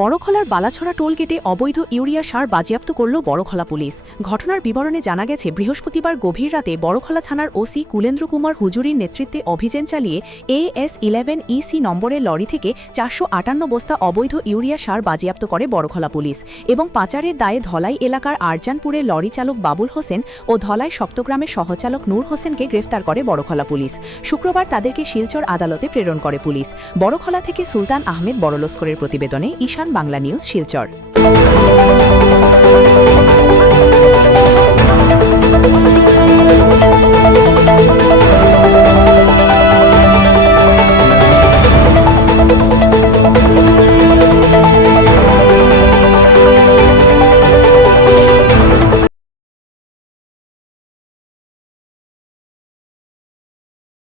বড়খলার বালাছড়া টোলগেটে অবৈধ ইউরিয়া সার বাজেয়াপ্ত করল বড়খলা পুলিশ। ঘটনার বিবরণে জানা গেছে, বৃহস্পতিবার গভীর রাতে বড়খলা থানার ওসি কুলেন্দ্র কুমার হুজুরির নেতৃত্বে অভিযান চালিয়ে AS11 EC নম্বরের লরি থেকে 458 বস্তা অবৈধ ইউরিয়া সার বাজেয়াপ্ত করে বড়খলা পুলিশ এবং পাচারের দায়ে ধলাই এলাকার আরজানপুরের লরি চালক বাবুল হোসেন ও ধলাই সপ্তগ্রামের সহচালক নূর হোসেনকে গ্রেফতার করে বড়খলা পুলিশ। শুক্রবার তাদেরকে শিলচর আদালতে প্রেরণ করে পুলিশ। বড়খলা থেকে সুলতান আহমেদ বড়লস্করের প্রতিবেদনে ঈশান বাংলা নিউজ, শিলচর।